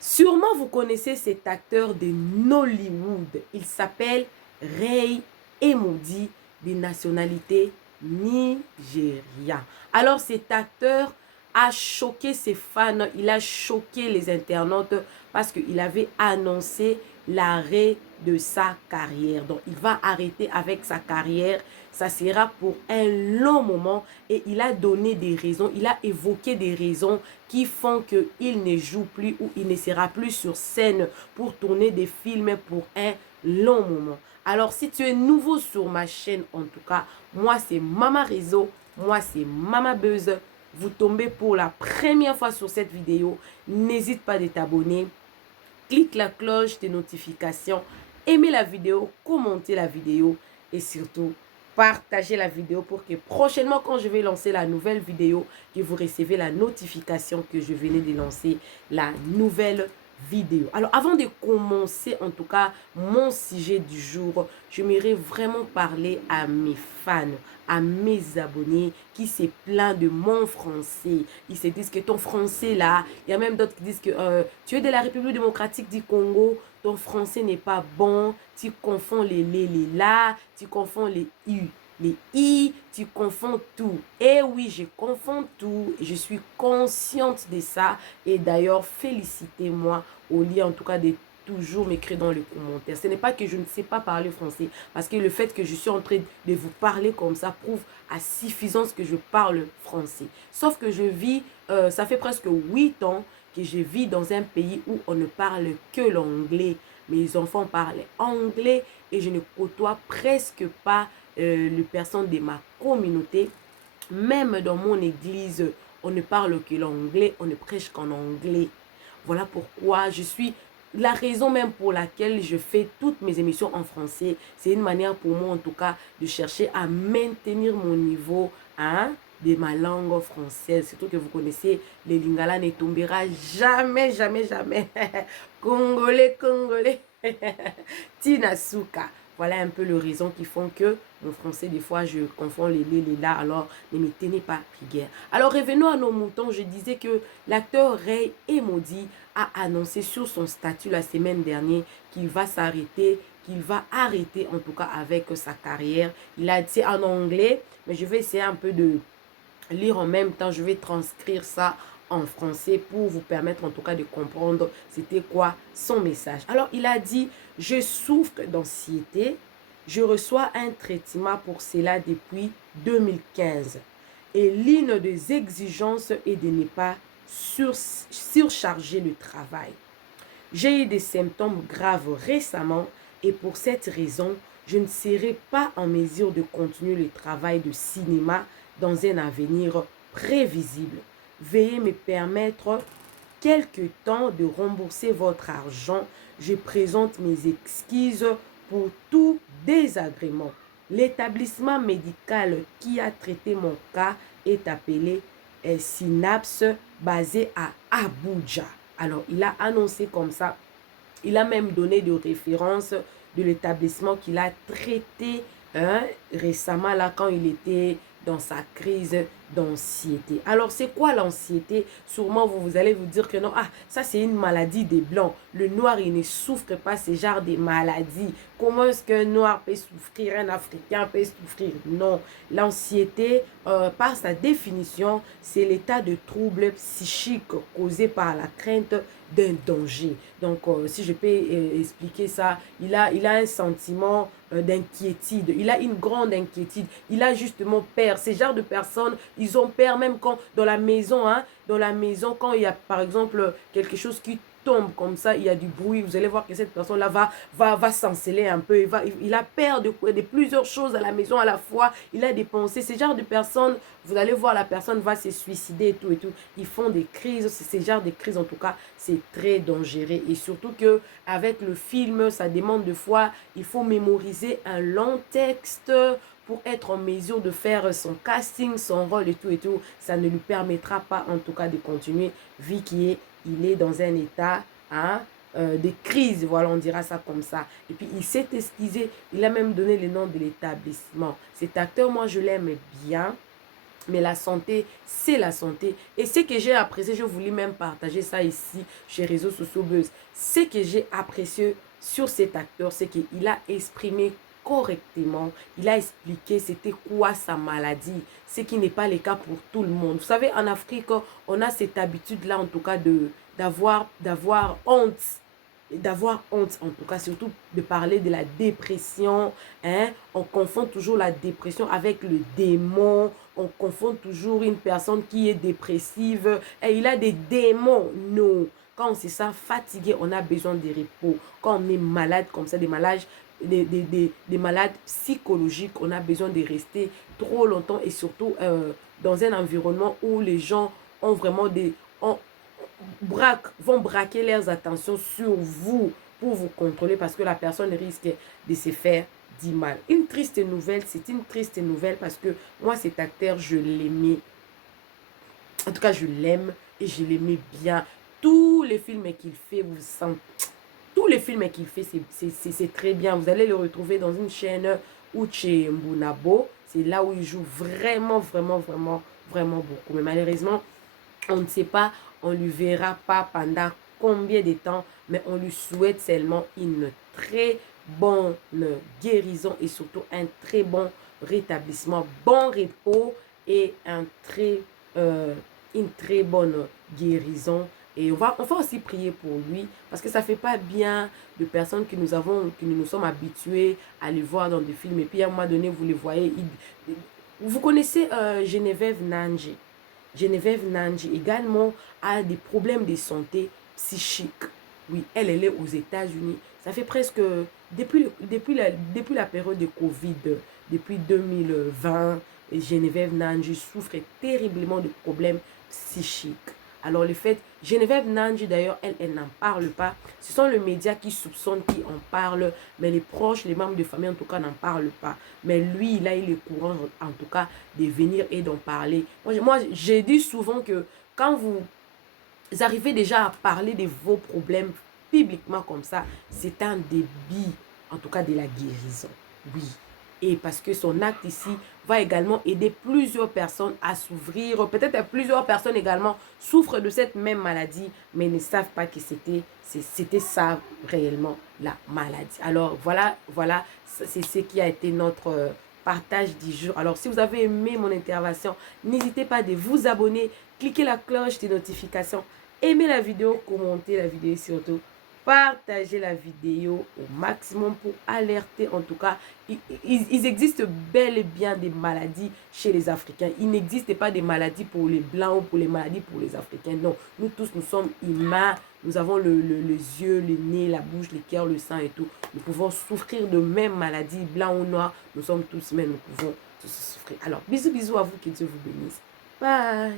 Sûrement, vous connaissez cet acteur de Nollywood. Il s'appelle Ray Emoudi, de nationalité Nigeria. Alors, cet acteur a choqué ses fans, il a choqué les internautes parce qu'il avait annoncé l'arrêt de sa carrière. Donc, il va arrêter avec sa carrière. Ça sera pour un long moment et il a donné des raisons, il a évoqué des raisons qui font qu'il ne joue plus ou il ne sera plus sur scène pour tourner des films pour un long moment. Alors, si tu es nouveau sur ma chaîne, en tout cas, moi, c'est Mama Réseau, moi, c'est Mama Buzz. Vous tombez pour la première fois sur cette vidéo, n'hésite pas de t'abonner. Clique la cloche de notification, aimez la vidéo, commentez la vidéo et surtout, partagez la vidéo pour que prochainement, quand je vais lancer la nouvelle vidéo, que vous recevez la notification que je venais de lancer la nouvelle vidéo. Alors, avant de commencer, en tout cas, mon sujet du jour, j'aimerais vraiment parler à mes fans, à mes abonnés qui se plaignent de mon français. Ils se disent que ton français là, il y a même d'autres qui disent que tu es de la République démocratique du Congo, ton français n'est pas bon, tu confonds les là, tu confonds les u, les i, tu confonds tout. Et oui, je confonds tout, je suis consciente de ça. Et d'ailleurs, félicitez-moi au lieu en tout cas de toujours m'écrire dans les commentaires. Ce n'est pas que je ne sais pas parler français, parce que le fait que je suis en train de vous parler comme ça prouve à suffisance que je parle français. Sauf que je vis, ça fait presque 8 ans que je vis dans un pays où on ne parle que l'anglais. Mes enfants parlent anglais et je ne côtoie presque pas les personnes de ma communauté. Même dans mon église, on ne parle que l'anglais, on ne prêche qu'en anglais. Voilà pourquoi je suis... La raison même pour laquelle je fais toutes mes émissions en français, c'est une manière pour moi en tout cas de chercher à maintenir mon niveau hein, de ma langue française. Surtout que vous connaissez, les Lingala ne tombera jamais, jamais, jamais. Congolais, Congolais. Tinasuka. Voilà un peu les raisons qui font que mon français, des fois, je confonds les là, alors ne me tenez pas rigueur. Alors, revenons à nos moutons. Je disais que l'acteur Ray Emoudi a annoncé sur son statut la semaine dernière qu'il va s'arrêter, qu'il va arrêter en tout cas avec sa carrière. Il a dit en anglais, mais je vais essayer un peu de lire en même temps. Je vais transcrire ça en français pour vous permettre en tout cas de comprendre c'était quoi son message. Alors, il a dit, je souffre d'anxiété, je reçois un traitement pour cela depuis 2015. Et l'une des exigences est de ne pas surcharger le travail. J'ai eu des symptômes graves récemment et pour cette raison, je ne serai pas en mesure de continuer le travail de cinéma dans un avenir prévisible. Veuillez me permettre quelque temps de rembourser votre argent. Je présente mes excuses pour tout désagrément. L'établissement médical qui a traité mon cas est appelé Synapse, basé à Abuja. Alors, il a annoncé comme ça. Il a même donné des références de l'établissement qu'il a traité récemment là quand il était dans sa crise d'anxiété. Alors, c'est quoi l'anxiété? Sûrement, vous allez vous dire que non, ah, ça c'est une maladie des Blancs. Le Noir, il ne souffre pas ce genre de maladie. Comment est-ce qu'un Noir peut souffrir, un Africain peut souffrir? Non. L'anxiété, par sa définition, c'est l'état de trouble psychique causé par la crainte d'un danger. Donc, si je peux expliquer ça, il a un sentiment d'inquiétude. Il a une grande inquiétude. Il a justement peur. Ces genres de personnes, ils ont peur même quand dans la maison, quand il y a par exemple quelque chose qui tombe comme ça, il y a du bruit, vous allez voir que cette personne-là va s'enceler un peu, il a peur de plusieurs choses à la maison à la fois, il a des pensées, ce genre de personnes, vous allez voir la personne va se suicider et tout, ils font des crises, ce genre de crises en tout cas, c'est très dangereux et surtout que avec le film, ça demande de fois, il faut mémoriser un long texte, pour être en mesure de faire son casting, son rôle et tout, ça ne lui permettra pas en tout cas de continuer vu qu'il est dans un état de crise, voilà, on dira ça comme ça. Et puis il s'est excusé, il a même donné le nom de l'établissement. Cet acteur, moi je l'aime bien, Mais la santé, c'est la santé. Et ce que j'ai apprécié, je voulais même partager ça ici, chez Réseaux Sociaux Buzz. Ce que j'ai apprécié sur cet acteur, c'est qu'il a exprimé correctement, il a expliqué c'était quoi sa maladie, ce qui n'est pas le cas pour tout le monde. Vous savez, en Afrique, on a cette habitude-là, en tout cas, d'avoir honte, en tout cas, surtout de parler de la dépression, hein. On confond toujours la dépression avec le démon, on confond toujours une personne qui est dépressive, et il a des démons. Non, quand on se sent fatigué, on a besoin de repos. Quand on est malade comme ça, des malades psychologiques, on a besoin de rester trop longtemps et surtout dans un environnement où les gens ont vraiment vont braquer leurs attentions sur vous pour vous contrôler parce que la personne risque de se faire du mal. Une triste nouvelle, c'est une triste nouvelle parce que moi, cet acteur, je l'aimais. En tout cas, je l'aime et je l'aimais bien. Tous les films qu'il fait, vous sentez... Tous les films qu'il fait, c'est très bien. Vous allez le retrouver dans une chaîne Uche Mbunabo. C'est là où il joue vraiment, vraiment, vraiment, vraiment beaucoup. Mais malheureusement, on ne sait pas, on ne lui verra pas pendant combien de temps, mais on lui souhaite seulement une très bonne guérison et surtout un très bon rétablissement, bon repos et une très bonne guérison. Et on va aussi prier pour lui parce que ça ne fait pas bien de personnes que nous nous sommes habitués à les voir dans des films. Et puis à un moment donné, vous les voyez. Vous connaissez Geneviève Nnaji. Geneviève Nnaji également a des problèmes de santé psychique. Oui, elle est aux États-Unis. Ça fait presque, depuis la période de Covid, depuis 2020, Geneviève Nnaji souffre terriblement de problèmes psychiques. Alors le fait, Geneviève Nnaji d'ailleurs, elle n'en parle pas. Ce sont les médias qui soupçonnent, qui en parlent, mais les proches, les membres de famille en tout cas n'en parlent pas. Mais lui, il a eu le courage en tout cas de venir et d'en parler. Moi j'ai dit souvent que quand vous arrivez déjà à parler de vos problèmes publiquement comme ça, c'est un début en tout cas de la guérison. Oui. Et parce que son acte ici va également aider plusieurs personnes à s'ouvrir. Peut-être plusieurs personnes également souffrent de cette même maladie, mais ne savent pas que c'était ça réellement la maladie. Alors voilà, c'est ce qui a été notre partage du jour. Alors si vous avez aimé mon intervention, n'hésitez pas de vous abonner, cliquez la cloche de notification, aimez la vidéo, commentez la vidéo et surtout partagez la vidéo au maximum pour alerter. En tout cas, il existe bel et bien des maladies chez les Africains. Il n'existe pas des maladies pour les Blancs ou pour les maladies pour les Africains. Non, nous tous, nous sommes humains. Nous avons les yeux, le nez, la bouche, le cœur, le sang et tout. Nous pouvons souffrir de mêmes maladies, blancs ou noirs. Nous sommes tous humains, nous pouvons tous souffrir. Alors, bisous, bisous à vous, que Dieu vous bénisse. Bye.